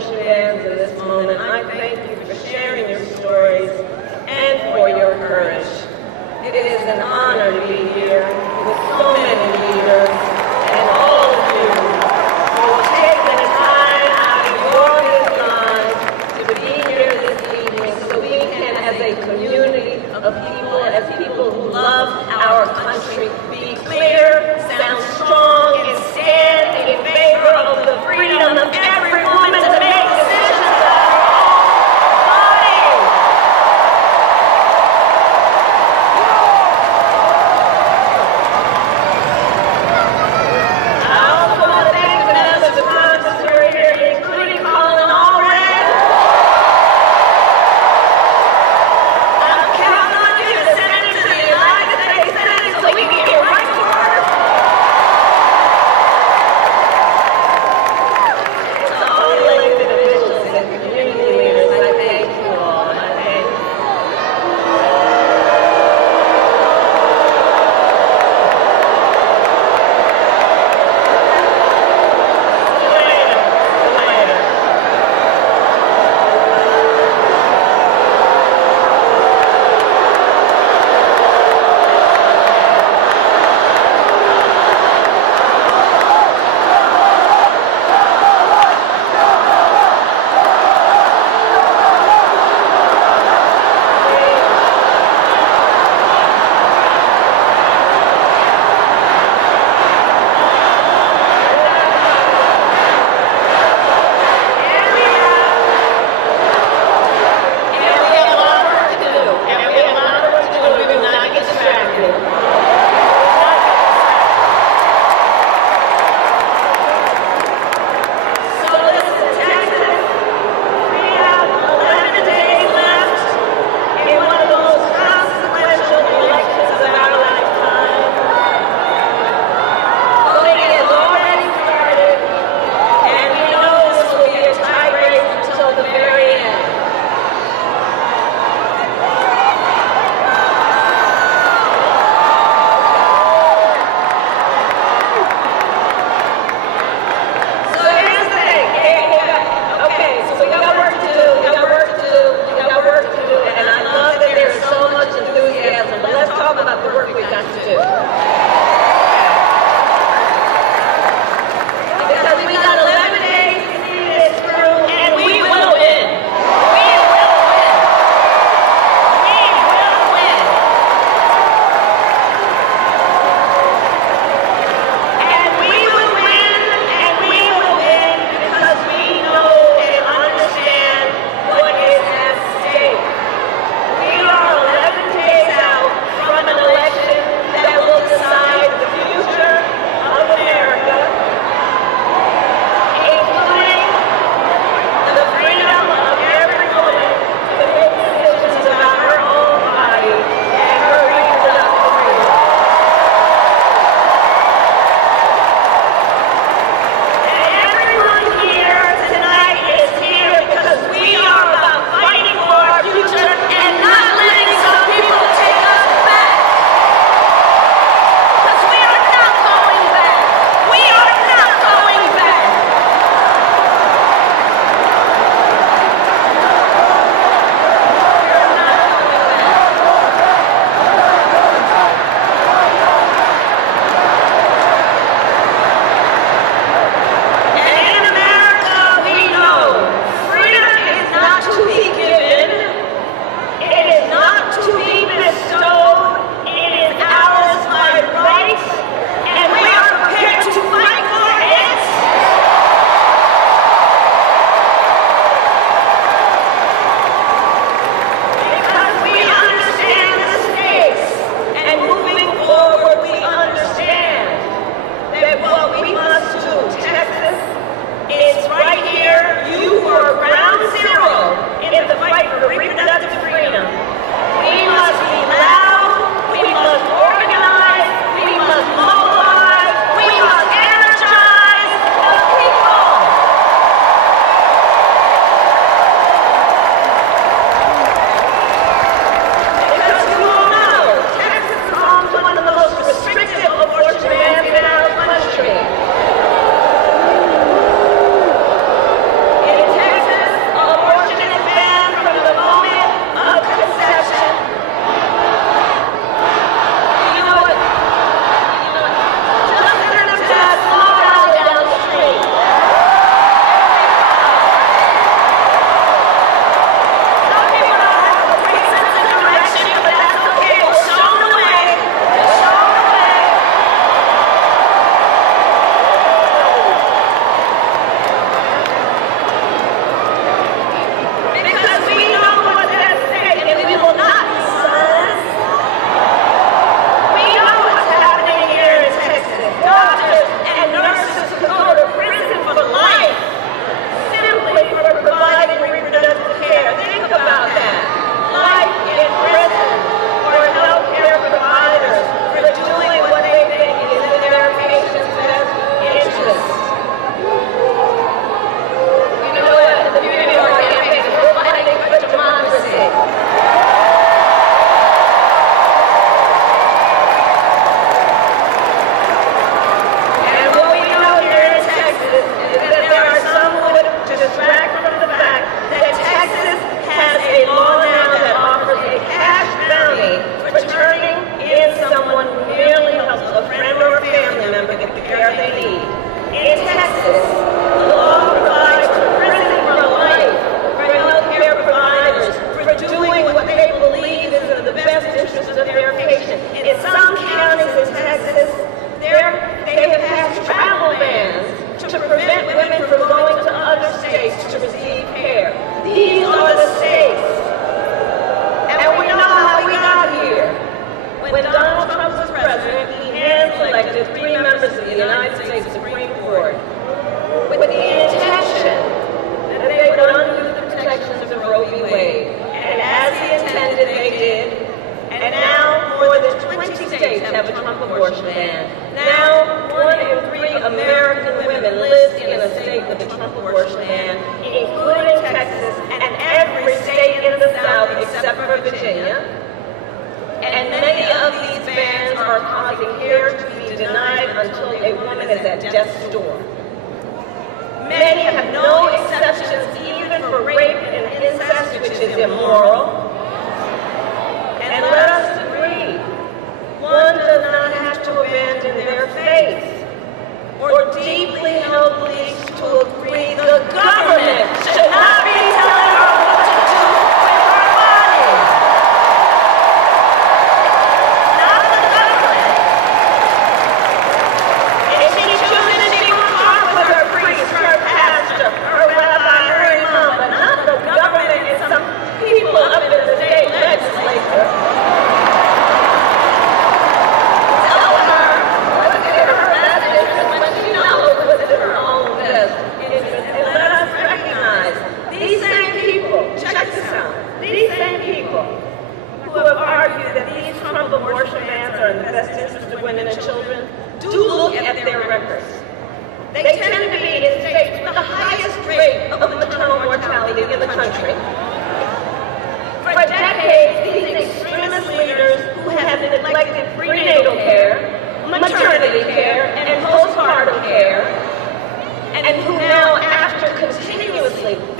marching bands in this moment. I thank you for sharing your stories and for your courage. It is an honor to be here with so many leaders and all of you who have taken the time out of your busy lives to be here this evening so we can, as a community of people, as people who love our country, be clear, sound strong, and stand in favor of the freedom of every woman to make decisions of her own body.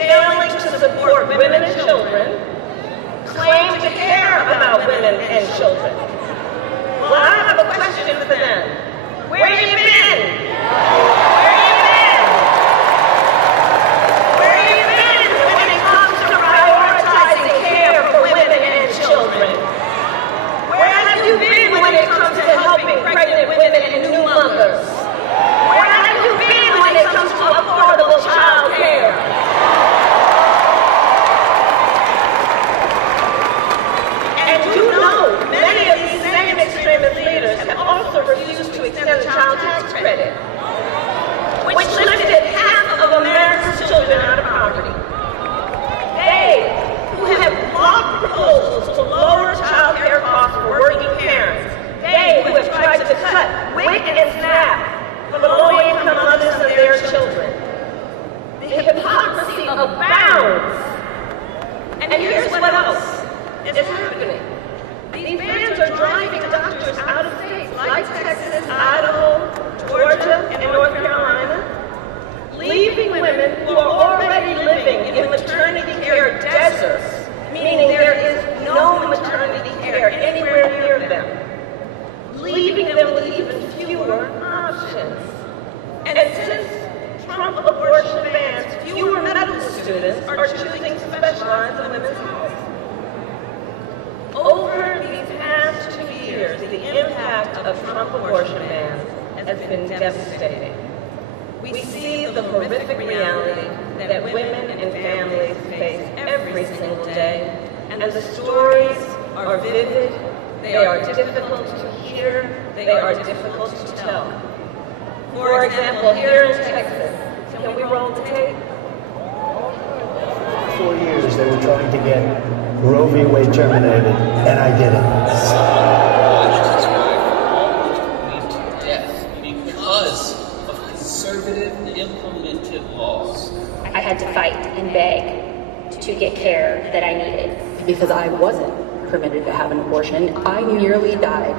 failing to support women and children, claim to care about women and children. Well, I have a question for them. Where have you been? Where have you been? Where have you been when it comes to prioritizing care for women and children? Where have you been when it comes to helping pregnant women and new mothers? Where have you been when it comes to affordable child care? And you know, many of these same extremist leaders have also refused to extend the child tax credit, which lifted half of America's children out of poverty. They, who have blocked proposals to lower child care costs for working parents, they who have tried to cut WIC and SNAP for the low-income mothers and their children. The hypocrisy abounds. And here's what else is happening. These bans are driving doctors out of states like Texas, Idaho, Georgia, and North Carolina, leaving women who are already living in maternity care deserts, meaning there is no maternity care anywhere near them, leaving them with even fewer options. And since Trump abortion bans, fewer medical students are choosing to specialize in women's health. Over these past 2 years, the impact of Trump abortion bans has been devastating. We see the horrific reality that women and families face every single day, and the stories are vivid, they are difficult to hear, they are difficult to tell. For example, here in Texas, can we roll the tape? 4 years they were trying to get Roe v. Wade terminated, and I did it. Because of conservative implemented laws. I had to fight and beg to get care that I needed. Because I wasn't permitted to have an abortion, I nearly died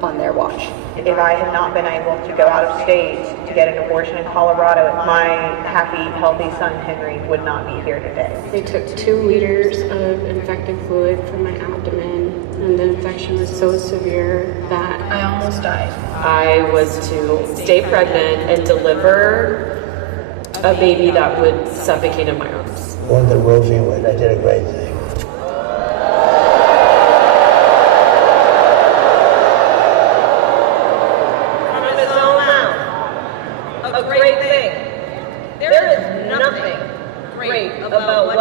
on their watch. If I had not been able to go out of state to get an abortion in Colorado, my happy, healthy son, Henry, would not be here today. They took 2 liters of infected fluid from my abdomen, and the infection was so severe that I almost died. I was to stay pregnant and deliver a baby that would suffocate in my arms. Won the Roe v. Wade. I did a great thing.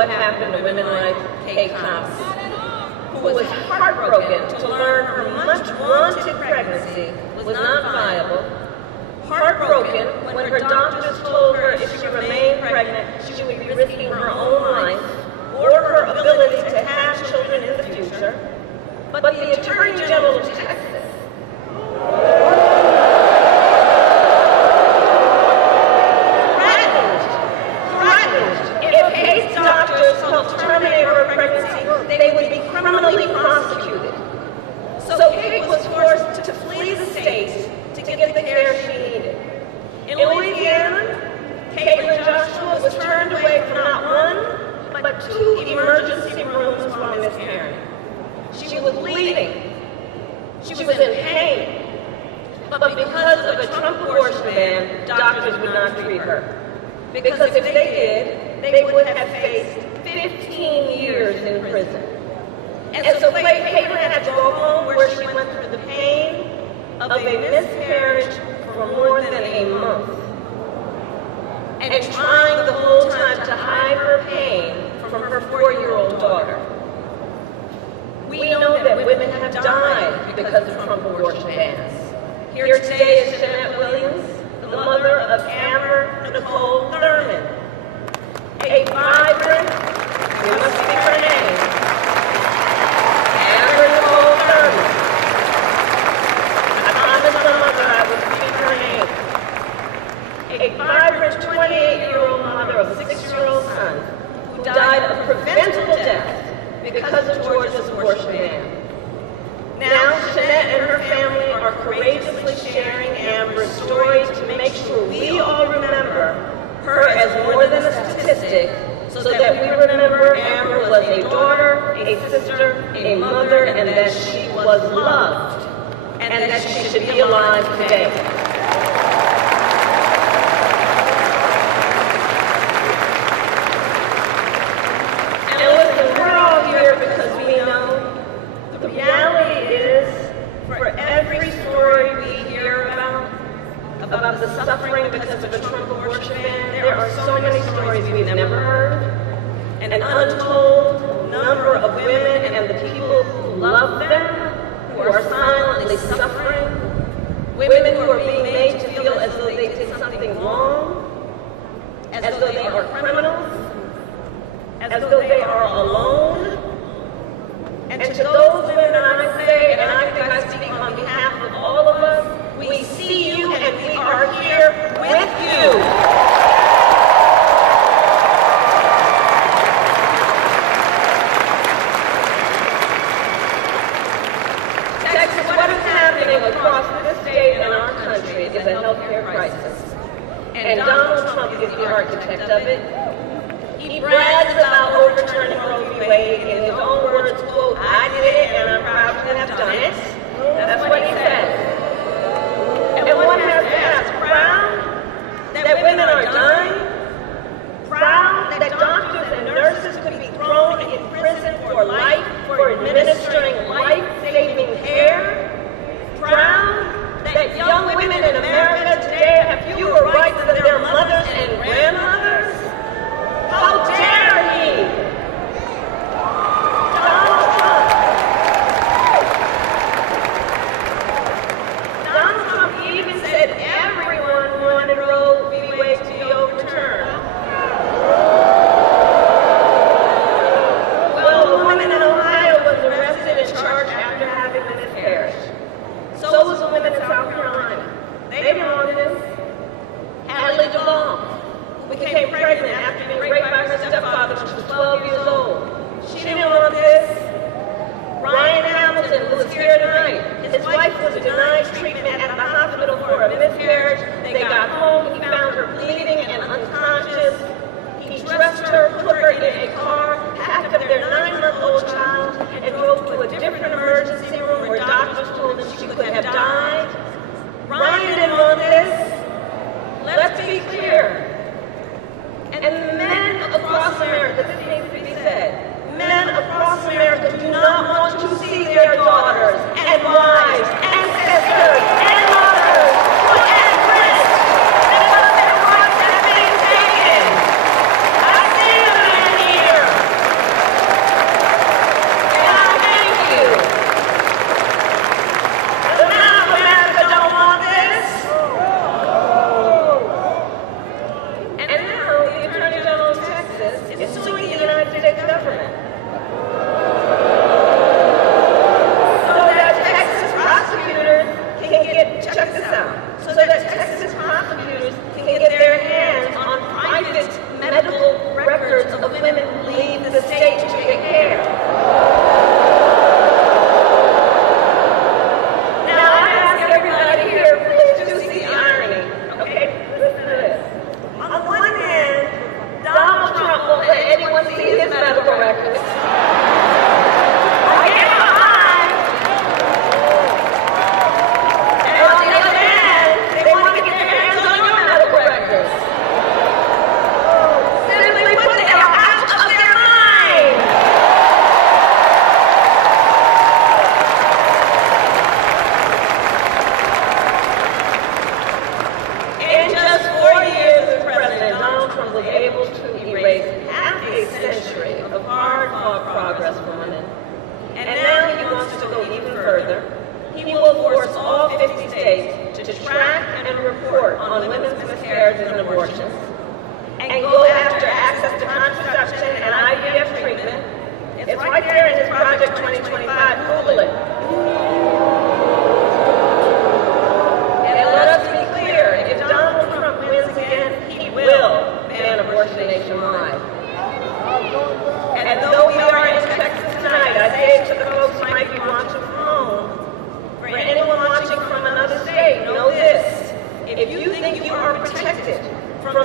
Happened to women like Kate Thompson, who was heartbroken to learn her much-wanted pregnancy was not viable, heartbroken when her doctors told her if she remained pregnant, she would be risking her own life or her ability to have children in the future. But the Attorney General of Texas terminate her pregnancy, they would be criminally prosecuted. So Kate was forced to flee the state to get the care she needed. In Louisiana, Caitlin Joshua was turned away from not one, but 2 emergency rooms for miscarrying. She was bleeding. She was in pain. But because of a Trump abortion ban, doctors would not treat her. Because if they did, they would have faced 15 years in prison. And so Caitlin had to go home where she went through the pain of a miscarriage for more than a month. And trying the whole time to hide her pain from her 4-year-old daughter. We know that women have died because of Trump abortion bans. Here today is Jeanette Williams, the mother of Amber Nicole Thurman, a vibrant, you must speak her name, Amber Nicole Thurman. I promised the mother I would speak her name. A vibrant 28-year-old mother of a 6-year-old son who died of preventable death because of Georgia's abortion ban. Now, Jeanette and her family are courageously sharing Amber's story to make sure we all remember her as more than a statistic, so that a sister, a mother, and that she was loved, and that she should be alive today. And listen, we're all here because we know the reality is, for every story we hear about the suffering because of a Trump abortion ban, there are so many stories we've never heard. An untold number of women and the people who love them, who are silently suffering, women who are being made to feel as though they did something wrong, as though they are criminals, as though they are alone. And to those women, I say, and I think I speak on behalf of all of us, we see you and we are here with you. Across this state and our country is a healthcare crisis. And Donald Trump is the architect of it. He brags about overturning Roe v. Wade in his own words, quote, "I did it and I'm proud to have done it." That's what he says. And one has to ask, proud that women are dying? Proud that doctors and nurses could be thrown in prison for life for administering life-saving care? Proud that young women in America today have fewer rights than their mothers and grandmothers? How dare he? Donald Trump even said everyone wanted Roe v. Wade to be overturned. Well, a woman in Ohio was arrested and charged after having a miscarriage. So was a woman in South Carolina. They didn't want this. Hadley Duvall became pregnant after being raped by her stepfather when she was 12 years old. She didn't want this. Ryan Hamilton, who was here tonight, his wife was denied treatment at the hospital for a miscarriage. They got home, he found her bleeding and unconscious. He dressed her, put her in a car, packed up their 9-month-old child, and drove to a different emergency room where doctors told them she could have died. Ryan didn't want this. Let's be clear. And men across America, this needs to be said, men across America do not want to see their daughters and wives and sisters and mothers put at risk because their rights have been taken. I see a man here. And I thank you. The men of America don't want this. And now the Attorney General of Texas is suing the United States government. So that Texas prosecutors can get, check this out, so that Texas prosecutors can get their hands on private medical records of women who leave the state to get care. Now I ask everybody here, please do see the irony, okay? Listen to this. On one hand, Donald Trump won't let anyone see his medical records. From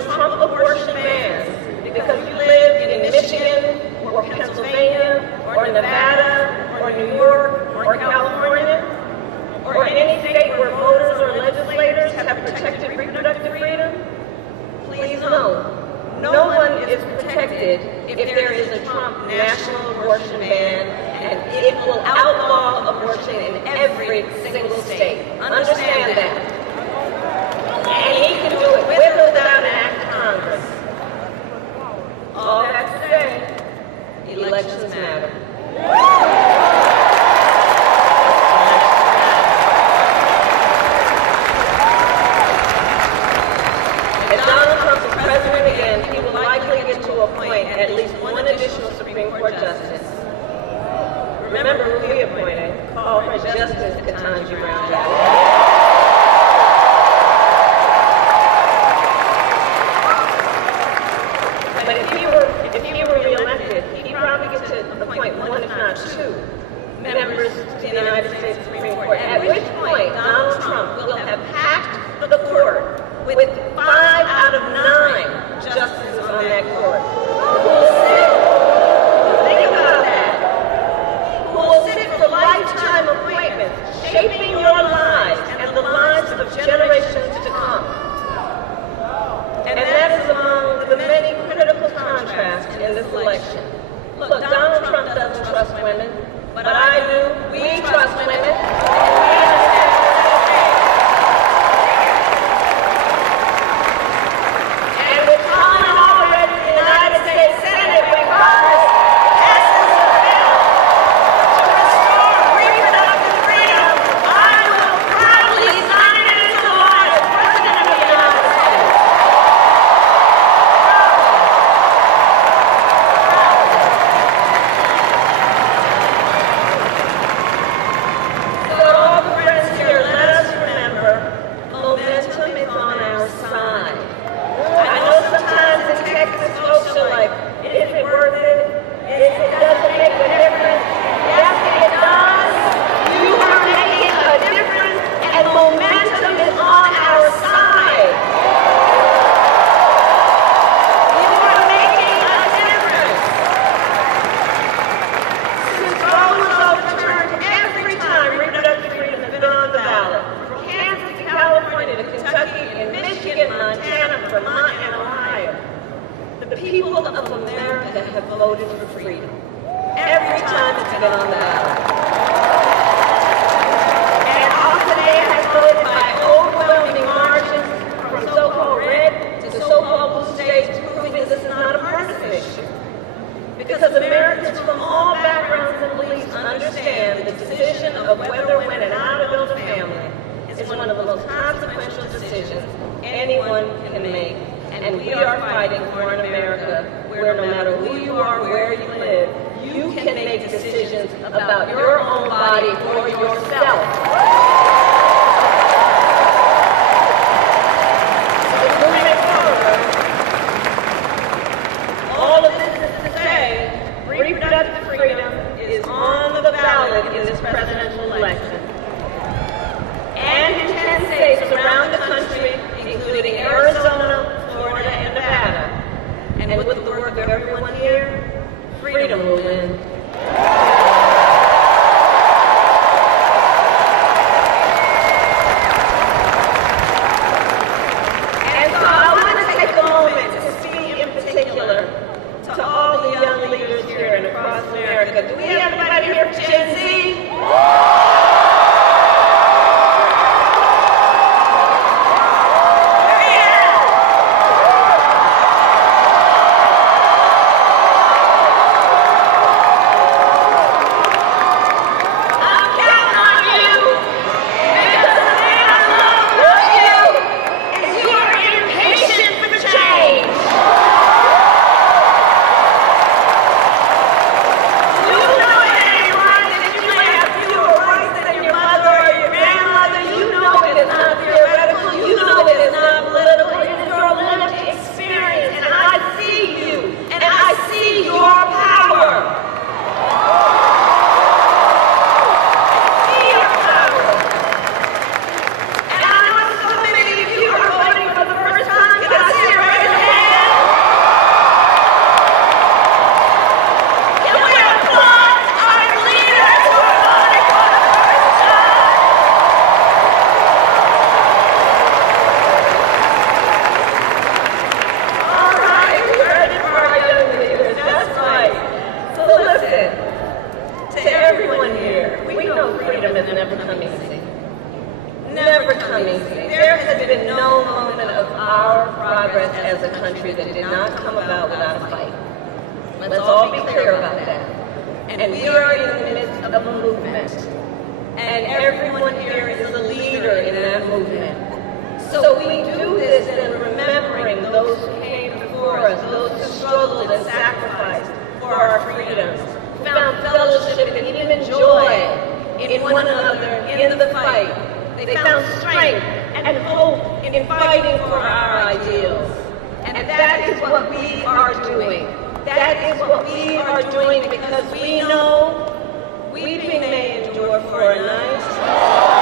Trump national abortion ban, and it will outlaw abortion in every single state. Understand that. And he can do it with or without an act of Congress. All that to say, elections matter. If Donald Trump is president again, he will likely get to appoint at least one additional Supreme Court justice. Remember who we appointed. Call her Justice Ketanji Brown Jackson. But if he were reelected, he'd probably get to appoint one, if not two, members to the United States Supreme Court. At which point, Donald Trump will have packed the court with 5 out of 9 justices on that court who will sit. Think about that. Who will sit for lifetime appointments, shaping your lives and the lives of generations to come. And that is among the many critical contrasts in this election. Look, Donald Trump doesn't trust women, but I do. We trust women. And we understand what they say. And with common already in the United States Senate, when Congress passes a bill to restore reproductive freedom, I will proudly sign it into law as President of the United States. So all the friends here, let us remember, momentum is on our side. I know sometimes in Texas folks are like, is it worth it? Does it make a difference? Yes, it does. You are making a difference, and momentum is on our side. You are making a difference. Since Roe was overturned, every time reproductive freedom has been on the ballot, from Kansas to California to Kentucky and Michigan, Montana, Vermont, and Ohio, the people of America have voted for freedom. Every time it's been on the ballot. And today has voted by overwhelming margins from so-called red to so-called blue states, proving that this is not a partisan issue. Because Americans from all backgrounds and beliefs understand the decision of whether, when, and how to build a family is one of the most consequential decisions anyone can make. And we are fighting for an America where no matter who you are, where you live, you can make decisions about your own body for yourself. Moving forward, all of this is to say, reproductive freedom is on the ballot in this presidential election. And in 10 states around the country, including Arizona, Florida, and Nevada. And with the work of everyone here, freedom will win. And so I want to take a moment to speak in particular to all the young leaders here and across America. Do we have anybody here from Gen Z? You know, anyone, that you may have fewer country that did not come about without a fight. Let's all be clear about that. And we are in the midst of a movement. And everyone here is a leader in that movement. So we do this in remembering those who came before us, those who struggled and sacrificed for our freedoms, who found fellowship and even joy in one another in the fight. They found strength and hope in fighting for our ideals. And that is what we are doing. That is what we are doing because we know weeping may endure for a night,